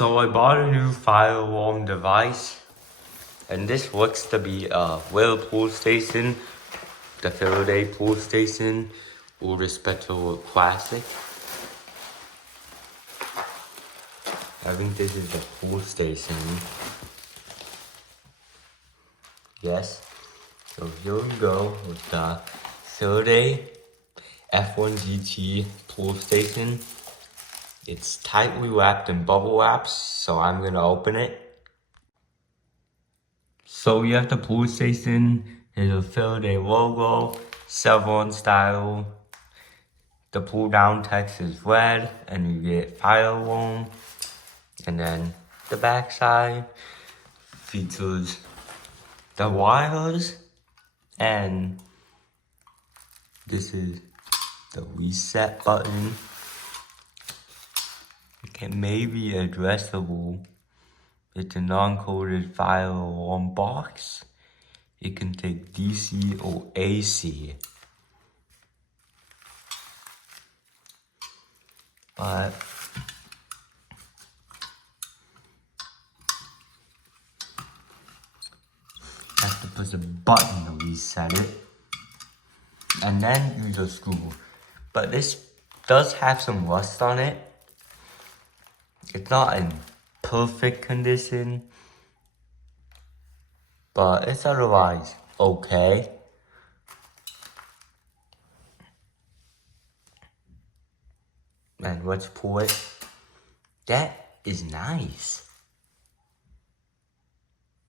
So I bought a new fire alarm device, and this looks to be a real pool station, the Faraday pool station, or the Spectral Classic. I think this is the pool station. Yes. So here we go with the Faraday F1GT pool station. It's tightly wrapped in bubble wraps, so I'm gonna open it. So we have the pool station. There's a Faraday logo, Chevron style. The pull down text is red, and you get fire alarm. And then the back side features the wires, and this is the reset button. It may be addressable. It's a non-coded fire alarm box. It can take DC or AC. But I have to push a button to reset it. And then use a screw. But this does have some rust on it. It's not in perfect condition, but it's otherwise okay. And let's pull it. That is nice.